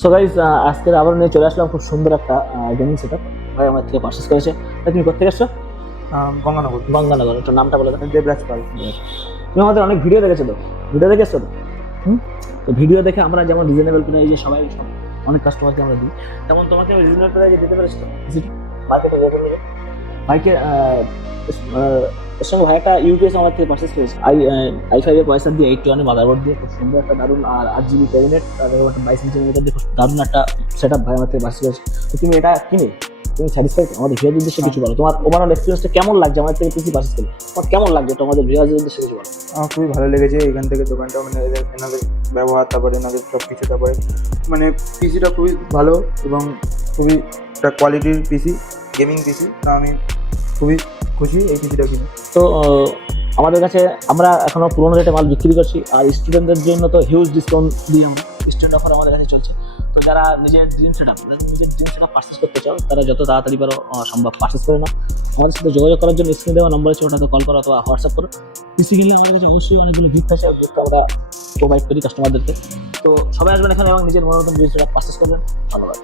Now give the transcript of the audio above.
So guys, আজকে আবার নিয়ে চলে আসলাম খুব সুন্দর একটা গেমিং সেটআপ। ভাই আমার থেকে পারচেস করেছে। ভাই তুমি কোথা থেকে আসছো? গঙ্গানগর। গঙ্গানগর। একটু নামটা বলে দাও। দেবরাজ পাল। তুমি আমাদের অনেক ভিডিও দেখেছো তো? ভিডিও দেখেছো তো? হুম। তো ভিডিও দেখে আমরা যেমন রিজনেবল প্রাইসে সবাই অনেক কাস্টমারকে আমরা দিই, তেমন তোমাকে রিজনেবল প্রাইসে দিতে পেরেছি তো? মার্কেটে রেট অনুযায়ী ভাইকে এর সঙ্গে ভাই একটা ইউপিএস আমার থেকে পারচেস করেছে। i5 এর পয়সা দিয়ে 81 এর মাদারবোর্ড দিয়ে খুব সুন্দর একটা দারুণ আর 8 GB ক্যাবিনেট আর এরকম একটা 22 ইঞ্চি মনিটর দিয়ে খুব দারুণ একটা সেটআপ ভাই আমার থেকে পারচেস করেছে। তো তুমি এটা কিনে তুমি স্যাটিসফাইড? আমাদের ভিউয়ারদের উদ্দেশ্যে কিছু বলো, তোমার ওভারঅল এক্সপেরিয়েন্সটা কেমন লাগছে আমার থেকে পিসি পারচেস করে? তোমার কেমন লাগছে এটা আমাদের ভিউয়ারদের উদ্দেশ্যে কিছু বলো। আমার খুবই ভালো লেগেছে এখান থেকে দোকানটা, মানে এনাদের ব্যবহার, তারপরে এনাদের সব কিছু, তারপরে মানে পিসিটা খুবই ভালো এবং খুবই একটা কোয়ালিটির পিসি, গেমিং পিসি। তো আমি খুবই খুশি এই পিসিটা কিনে। তো আমাদের কাছে আমরা এখনো পুরোনো রেটে মাল বিক্রি করছি, আর স্টুডেন্টদের জন্য তো হিউজ ডিসকাউন্ট দিই আমরা। স্টুডেন্ট অফার আমাদের কাছে চলছে। তো যারা নিজের ড্রিম সেটআপ পারচেস করতে চাও তারা যত তাড়াতাড়ি পারো সম্ভব পারচেস করে নাও। আমাদের সাথে যোগাযোগ করার জন্য স্ক্রিনে দেওয়া নম্বর আছে, ওটাতে কল করো অথবা হোয়াটসঅ্যাপ করো। পিসি কিনলে আমাদের কাছে অবশ্যই অনেকগুলো গিফট আছে, গিফট আমরা প্রোভাইড করি কাস্টমারদেরকে। তো সবাই আসবেন এখানে এবং নিজের মনোরঞ্জন ড্রিম সেটআপ পারচেস করবেন। ধন্যবাদ।